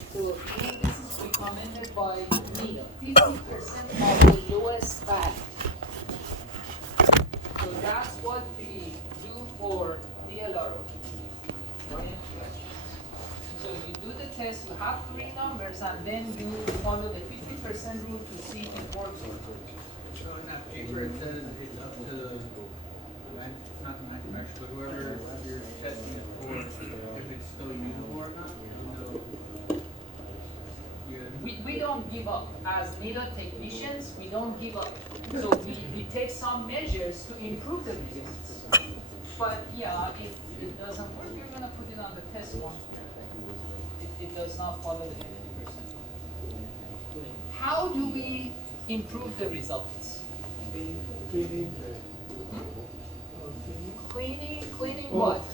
So again, this is recommended by NIDA, 50% of the lowest value. So that's what we do for DLRO. So you do the test, you have three numbers, and then you follow the 50% rule to see if it works or not. So in that paper, it says it's up to the not the manufacturer, but whoever you're testing it for, if it's still usable or not. We don't give up. As NIDA technicians, we don't give up. So we take some measures to improve the results. But yeah, if it doesn't work, you're gonna put it on the test one. It does not follow the 50%. How do we improve the results? Cleaning what? I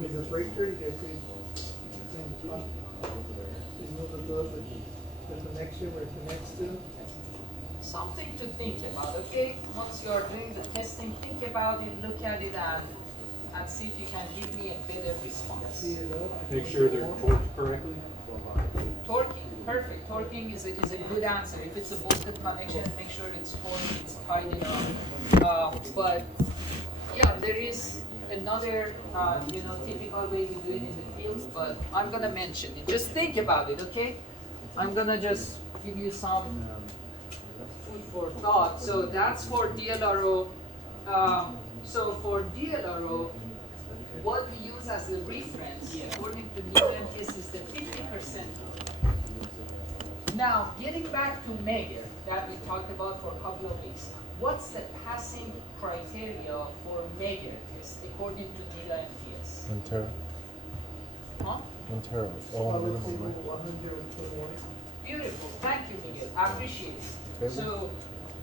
mean, the breaker, you have to remove the connection where it connects to. Something to think about, okay? Once you are doing the testing, think about it, look at it, and see if you can give me a better response. See it up. Make sure they're torqued correctly. Torquing, perfect. Torquing is a good answer. If it's a bolted connection, make sure it's torqued, it's tightened up. But yeah, there is another, typical way we do it in the field, but I'm gonna mention it. Just think about it, okay? I'm gonna just give you some food for thought. So that's for DLRO. So for DLRO, what we use as a reference, according to Newton, is the 50%. Now, getting back to Meyer, that we talked about for a couple of weeks, what's the passing criteria for Meyer test according to NIDA MTS? Intero. Huh? Intero. Oh, minimum, right? 121. Beautiful. Thank you, Miguel. I appreciate it. Okay. So,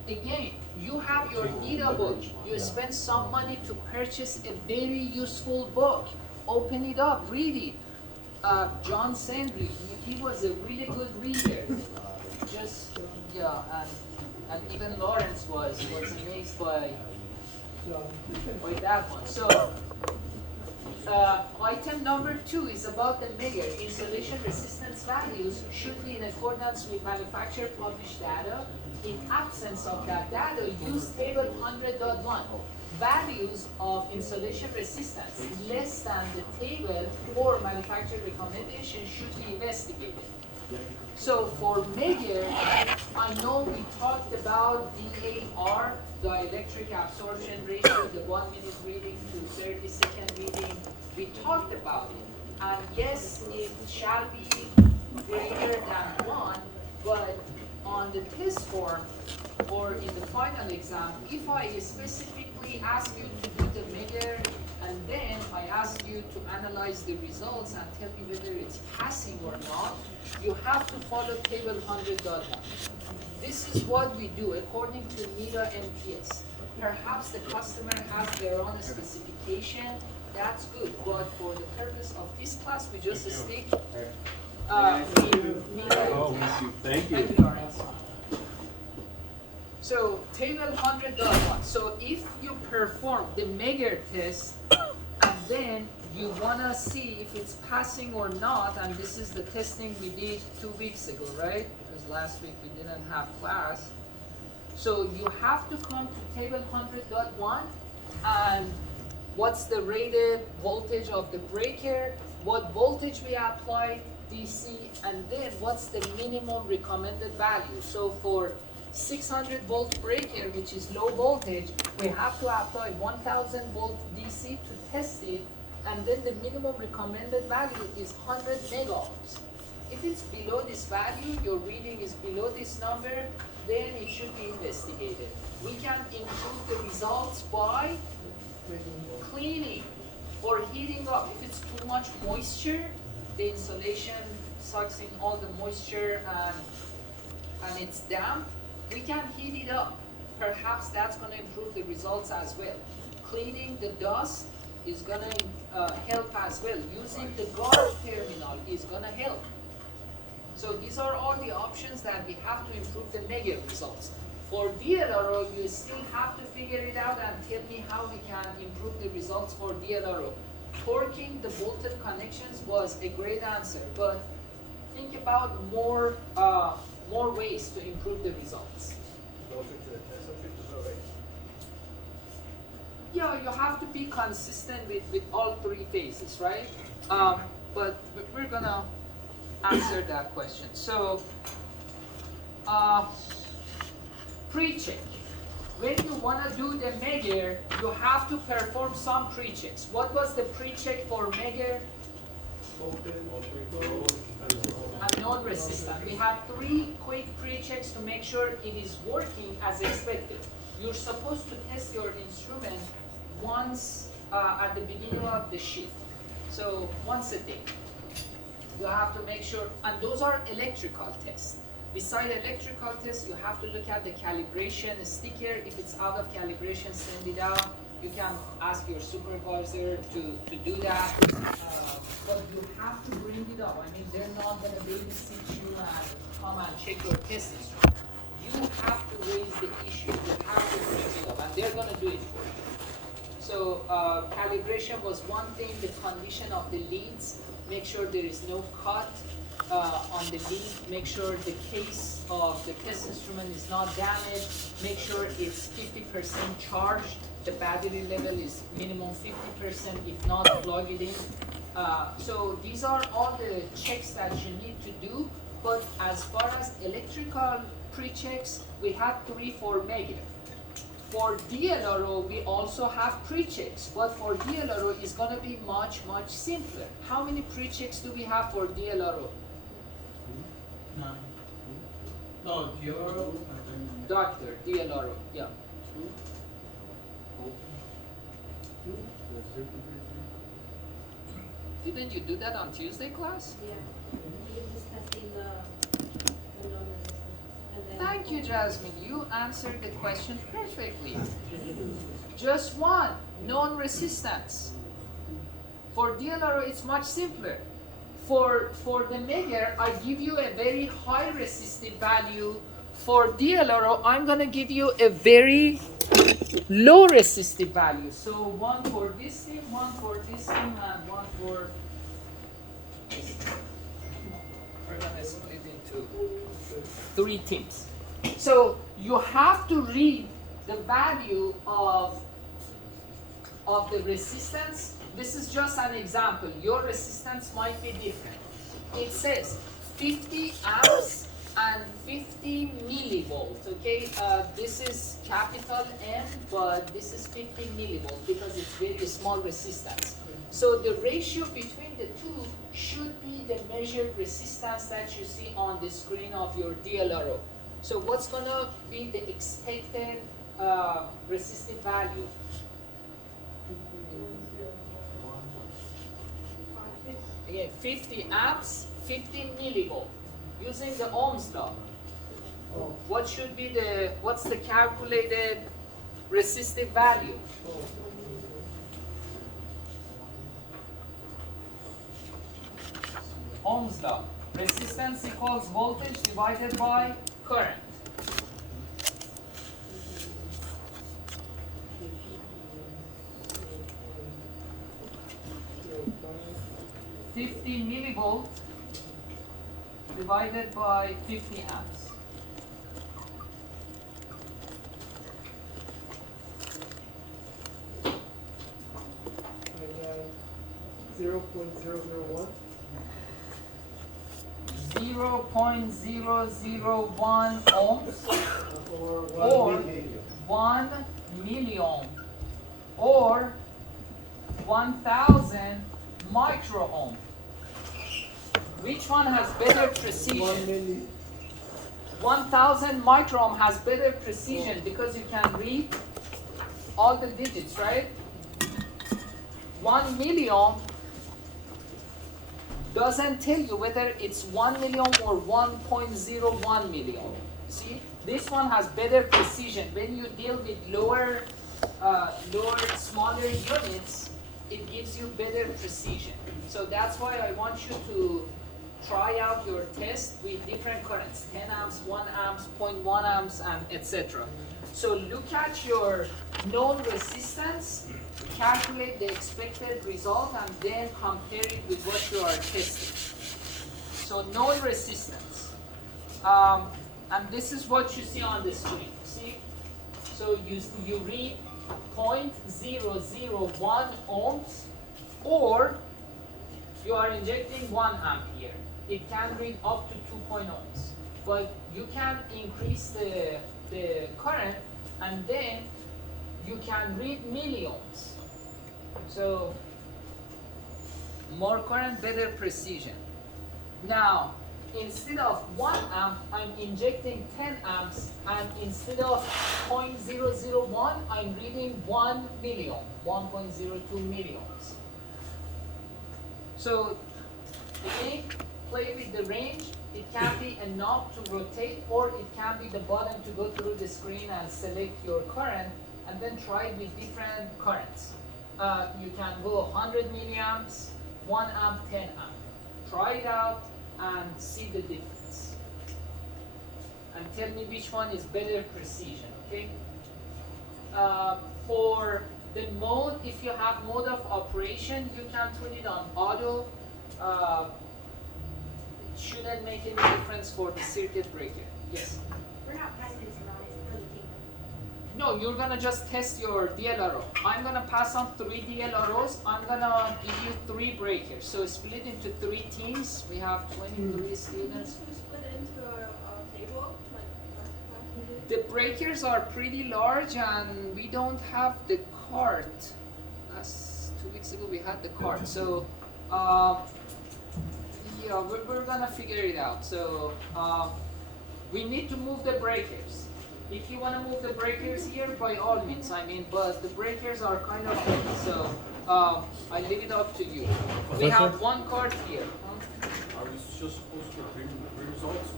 again, you have your NIDA book. You spend some money to purchase a very useful book. Open it up, read it. John Sandry, he was a really good reader. Just, and even Lawrence was amazed by that one. So, item number 2 is about the Meyer. Insulation resistance values should be in accordance with manufacturer published data. In absence of that data, use table 100.1. Values of insulation resistance less than the table or manufacturer recommendation should be investigated. So for Meyer, I know we talked about DAR, dielectric absorption ratio, the 1 minute reading to 30-second reading. We talked about it. And yes, it shall be greater than 1, but on the test form or in the final exam, if I specifically ask you to do the Meyer and then I ask you to analyze the results and tell me whether it's passing or not, you have to follow table 100.1. This is what we do according to NIDA MTS. Perhaps the customer has their own specification, that's good, but for the purpose of this class, we just stick Thank you. Lawrence. So table 100.1. So if you perform the Meyer test and then you wanna see if it's passing or not, and this is the testing we did 2 weeks ago, right? Because last week we didn't have class. So you have to come to table 100.1 and what's the rated voltage of the breaker, what voltage we apply, DC, and then what's the minimum recommended value. So for 600 volt breaker, which is low voltage, we have to apply 1000 volt DC to test it, and then the minimum recommended value is 100 megaohms. If it's below this value, your reading is below this number, then it should be investigated. We can improve the results by cleaning or heating up. If it's too much moisture, the insulation sucks in all the moisture and it's damp, we can heat it up. Perhaps that's going to improve the results as well. Cleaning the dust is going to help as well. Using the guard terminal is going to help. So these are all the options that we have to improve the Meyer results. For DLRO, you still have to figure it out and tell me how we can improve the results for DLRO. Torquing the bolted connections was a great answer, but think about more ways to improve the results. Yeah, you have to be consistent with all three phases, right? But we're gonna answer that question. So, pre-check. When you wanna do the measure, you have to perform some pre-checks. What was the pre-check for measure? And non-resistant. We have 3 quick pre-checks to make sure it is working as expected. You're supposed to test your instrument once at the beginning of the shift. So once a day. You have to make sure, and those are electrical tests. Beside electrical tests, you have to look at the calibration sticker. If it's out of calibration, send it out. You can ask your supervisor to do that. But you have to bring it up. I mean, they're not going to babysit you and come and check your test instrument. You have to raise the issue. You have to bring it up, and they're going to do it for you. So calibration was one thing. The condition of the leads. Make sure there is no cut on the lead. Make sure the case of the test instrument is not damaged. Make sure it's 50% charged. The battery level is minimum 50%. If not, plug it in. So these are all the checks that you need to do. But as far as electrical pre-checks, we had 3 for Megan. For DLRO, we also have pre-checks, but for DLRO, it's going to be much, much simpler. How many pre-checks do we have for DLRO? None. No, Dioro. Doctor, DLRO, yeah. Didn't you do that on Tuesday class? Yeah, we were discussing the non-resistance. And then Thank you, Jasmine. You answered the question perfectly. Just one, non-resistance. For DLRO, it's much simpler. For the measure, I give you a very high resistive value. For DLRO, I'm going to give you a very low resistive value. So one for this team, one for this team, and one for this team. We're going to split into 3 teams. So you have to read the value of the resistance. This is just an example. Your resistance might be different. It says 50 amps and 50 millivolts, okay? This is capital M, but this is 50 millivolts because it's very small resistance. So the ratio between the two should be the measured resistance that you see on the screen of your DLRO. So what's gonna be the expected resistive value? Again, 50 amps, 50 millivolts. Using the Ohm's law, what should be what's the calculated resistive value? Ohm's law. Resistance equals voltage divided by current. millivolts divided by 50 amps. I got 0.001. 0.001 ohms Or or 1 1 milliohm or 1000 microohm. Which one has better 1 precision? milli. 1000 microohm has better precision because you can read all the digits, right? 1 milliohm doesn't tell you whether it's 1 milliohm or 1.01 milliohm. See, this one has better precision. When you deal with lower, smaller units, it gives you better precision. So that's why I want you to try out your test with different currents, 10 amps, 1 amps, 0.1 amps, and etc. So look at your known resistance, calculate the expected result, and then compare it with what you are testing. So known resistance. And this is what you see on the screen. See? So you read 0.001 ohms, or you are injecting 1 ampere. It can read up to 2 ohms. But you can increase the current, and then you can read milliohms. So more current, better precision. Now, instead of 1 amp, I'm injecting 10 amps, and instead of 0.001, I'm reading 1 milliohm, 1.02 milliohms. So, again, play with the range. It can be a knob to rotate, or it can be the button to go through the screen and select your current, and then try it with different currents. You can go 100 milliamps, 1 amp, 10 amp. Try it out and see the difference. And tell me which one is better precision, okay? For the mode, if you have mode of operation, you can put it on auto. It shouldn't make any difference for the circuit breaker. Yes? We're not passing this around, it's for the team. No, you're gonna just test your DLRO. I'm gonna pass on 3 DLROs. I'm gonna give you 3 breakers. So split into 3 teams. We have 23 students. We split it into a table, like, The breakers are pretty large, and we don't have the cart. Last 2 weeks ago we had the cart. So, yeah, we're gonna figure it out. So, we need to move the breakers. If you want to move the breakers here, by all means, I mean, but the breakers are kind of heavy, so I leave it up to you. We have 1 card here. Are we just supposed to bring results,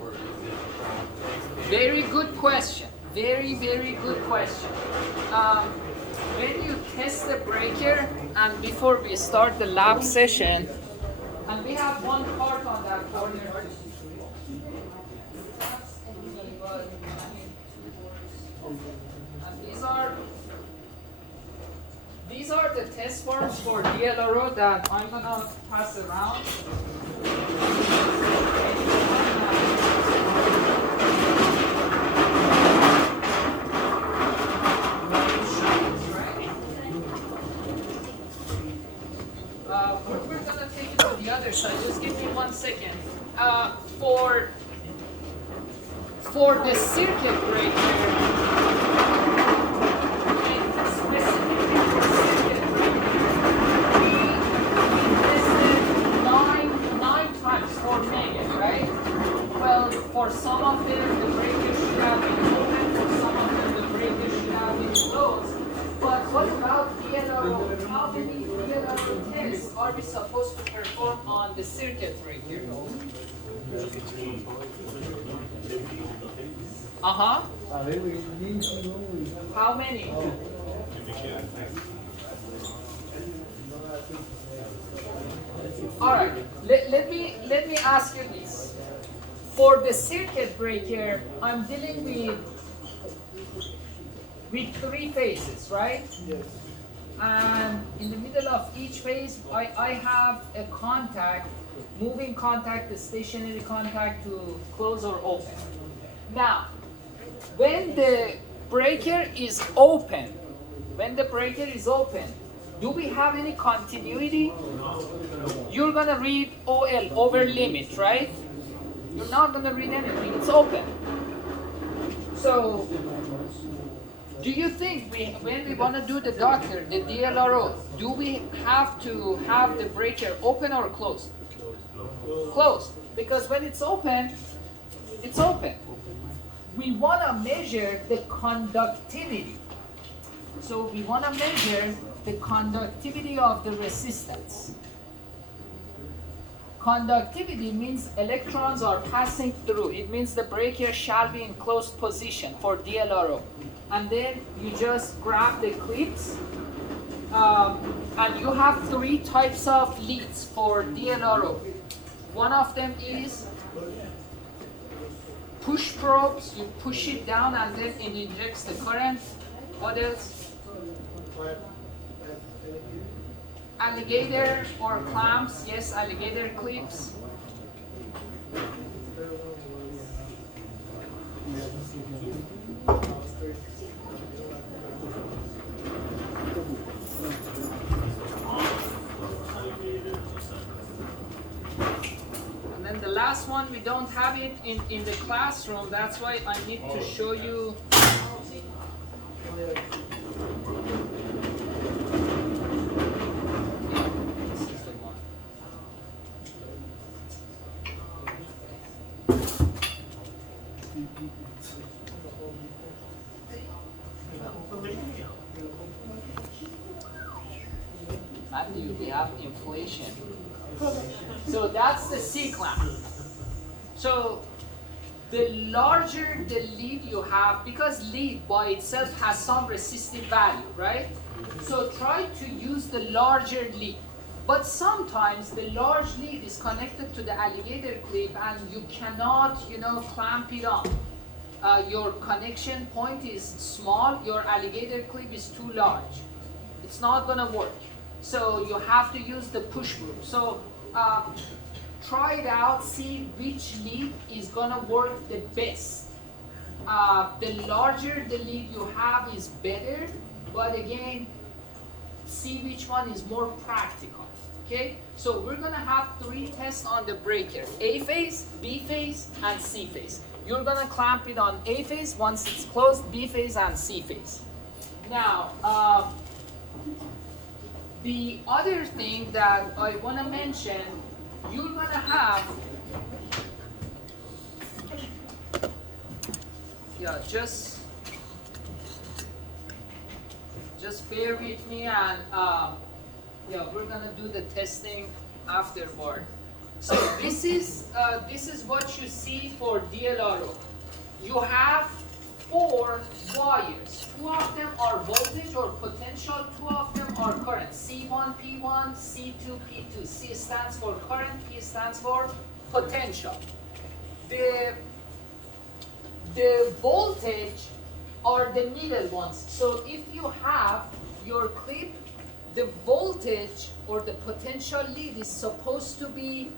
or is it? Very good question. Very, very good question. When you test the breaker, and before we start the lab session, and we have 1 card on that corner. And these are the test forms for DLRO that I'm gonna pass around. We're gonna take it to the other side. Just give me 1 second. For the circuit breaker, specifically for circuit breaker, we tested nine times for mega, right? Well, for some of them, the breaker should have been open. For some of them, the breaker should have been closed. But what about DLRO? How many DLRO tests are we supposed to perform on the circuit breaker? Uh-huh. How many? Alright, let me ask you this. For the circuit breaker, I'm dealing with 3 phases, right? Yes. And in the middle of each phase, I have a contact, moving contact, the stationary contact to close or open. Now, when the breaker is open, do we have any continuity? You're gonna read OL, over limit, right? You're not gonna read anything, it's open. So, do you think when we wanna do the Docker, the DLRO, do we have to have the breaker open or closed? Closed, because when it's open, it's open. We want to measure the conductivity. So we want to measure the conductivity of the resistance. Conductivity means electrons are passing through. It means the breaker shall be in closed position for DLRO. And then you just grab the clips, and you have 3 types of leads for DLRO. One of them is push probes. You push it down and then it injects the current. What else? Alligator or clamps. Yes, alligator clips. And then the last one, we don't have it in the classroom. That's why I need to show you. This is the one. Matthew, we have inflation. So that's the C clamp. So the larger the lead you have, because lead by itself has some resistive value, right? So try to use the larger lead. But sometimes the large lead is connected to the alligator clip and you cannot, clamp it on. Your connection point is small, your alligator clip is too large. It's not gonna work. So you have to use the push broom. So try it out, see which lead is gonna work the best. The larger the lead you have is better, but again, see which one is more practical. Okay, so we're gonna have 3 tests on the breaker: A phase, B phase, and C phase. You're gonna clamp it on A phase once it's closed, B phase, and C phase. Now, the other thing that I wanna mention, you're gonna have, just bear with me, and we're gonna do the testing afterward. So this is what you see for DLRO. You have 4 wires. 2 of them are voltage or potential, 2 of them are current. C1, P1, C2, P2. C stands for current, P stands for potential. The voltage are the middle ones. So if you have your clip, the voltage or the potential lead is supposed to be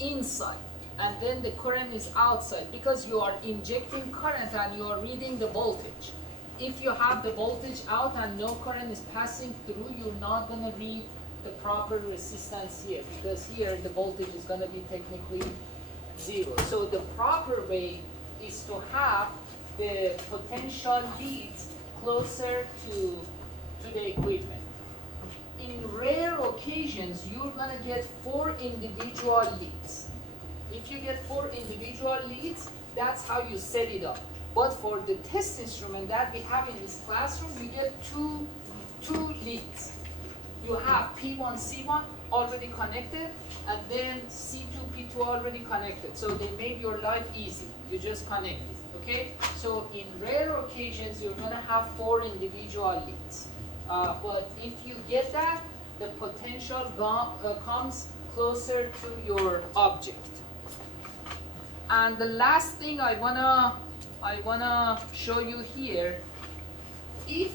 inside, and then the current is outside, because you are injecting current and you are reading the voltage. If you have the voltage out and no current is passing through, you're not going to read the proper resistance here, because here the voltage is going to be technically 0. So the proper way is to have the potential leads closer to the equipment. In rare occasions, you're gonna get 4 individual leads. If you get 4 individual leads, that's how you set it up. But for the test instrument that we have in this classroom, you get two leads. You have P1, C1 already connected, and then C2, P2 already connected. So they made your life easy. You just connect it, okay? So in rare occasions, you're gonna have 4 individual leads. But if you get that, the potential comes closer to your object. And the last thing I wanna show you here, if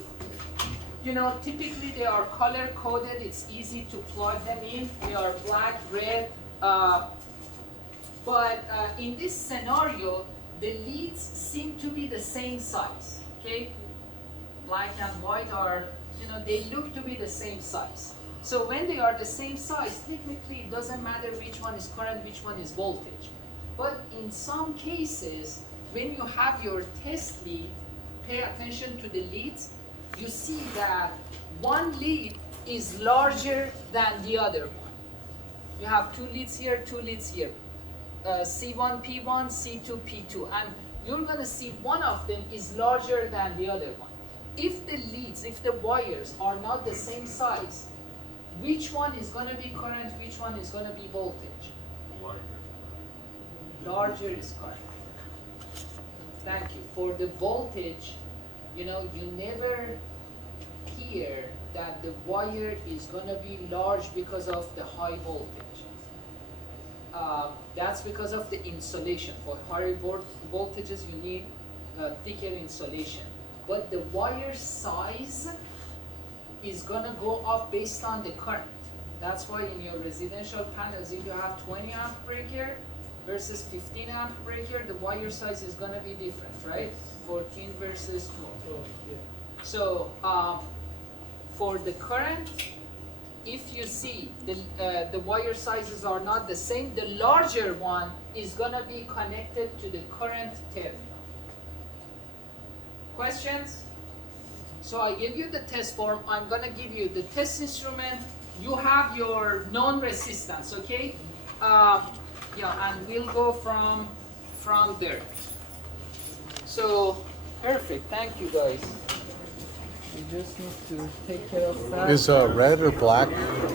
typically they are color coded, it's easy to plug them in. They are black, red, but in this scenario, the leads seem to be the same size. Okay, black and white are, they look to be the same size. So when they are the same size, technically it doesn't matter which one is current, which one is voltage. But in some cases, when you have your test lead, pay attention to the leads, you see that one lead is larger than the other one. You have 2 leads here, 2 leads here. C1, P1, C2, P2. And you're gonna see one of them is larger than the other one. If the leads, if the wires are not the same size, which one is gonna be current, which one is gonna be voltage? Larger is current. Thank you. For the voltage, you never hear that the wire is gonna be large because of the high voltage. That's because of the insulation. For higher voltages, you need thicker insulation. But the wire size is gonna go up based on the current. That's why in your residential panels, if you have 20 amp breaker, versus 15 amp breaker, the wire size is gonna be different, right? 14 versus 12. So for the current, if you see the wire sizes are not the same, the larger one is gonna be connected to the current terminal. Questions? So I give you the test form. I'm gonna give you the test instrument. You have your known resistance, okay? Yeah, and we'll go from there. So perfect. Thank you, guys. We just need to take care of that. Is red or black?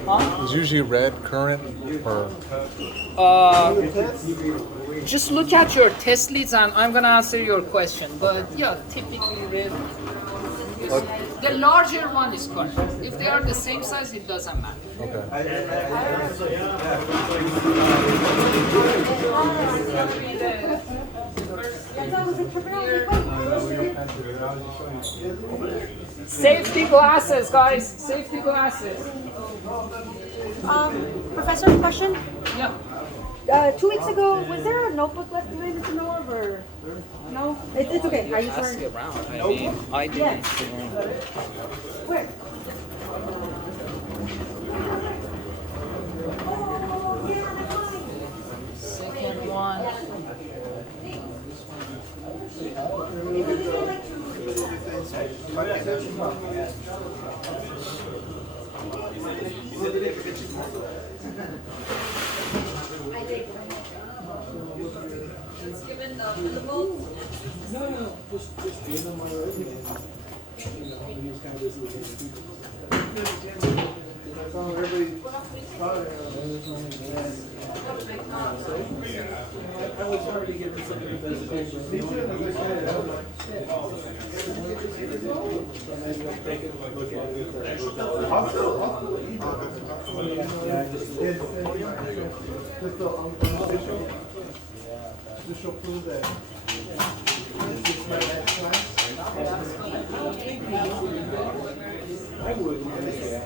Huh? Is usually red current or Just look at your test leads and I'm gonna answer your question. But yeah, typically red. The larger one is current. If they are the same size, it doesn't matter. okay? Safety glasses, guys. Safety glasses. Professor, question. Yeah. 2 weeks ago, was there a notebook left behind at the Norv, or no? It's okay. I just Ask heard. around. I mean, I didn't see one. Where? Second one. It's given the vote. No, just give them already. He was kind of busy with his people. That's all everybody thought I was already getting some of the best things. Me too, as I said, I was like, shit. So maybe I'll take a look at it. Yeah, I just did. Just the unofficial. Official proof that this is my next class. I would, yeah.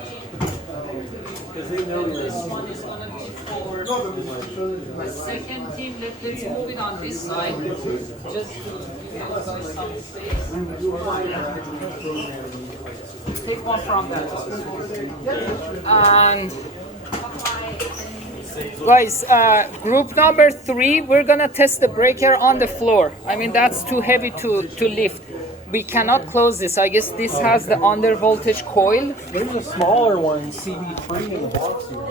Because they know This one is gonna be for the second team. Let's move it on this side. Just to give you guys some space. Take one from that. And guys, group number 3, we're gonna test the breaker on the floor. I mean, that's too heavy to lift. We cannot close this. I guess this has the under voltage coil. There's a smaller one, CB3 in the box here.